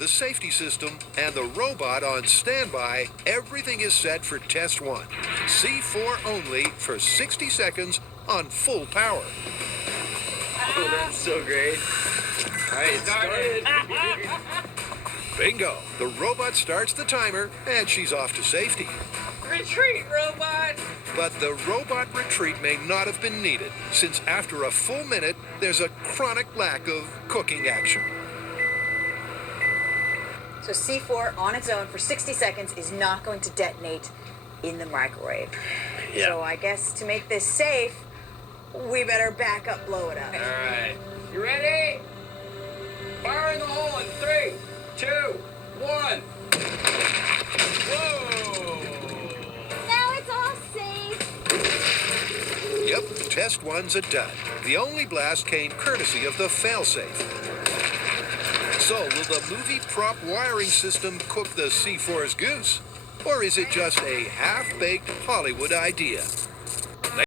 the safety system, and the robot on standby, everything is set for test 1. C4 only for 60 seconds on full power. Oh, that's so great. All right, it started. Bingo! The robot starts the timer, and she's off to safety. Retreat, robot! But the robot retreat may not have been needed, since after a full minute, there's a chronic lack of cooking action. So C4 on its own for 60 seconds is not going to detonate in the microwave. Yeah. So I guess to make this safe, we better back up, blow it up. All right. You ready? Fire in the hole in 3, 2, 1. Whoa! Now it's all safe. Yep, test 1's a dud. The only blast came courtesy of the failsafe. So, will the movie prop wiring system cook the C4's goose? Or is it just a half-baked Hollywood idea?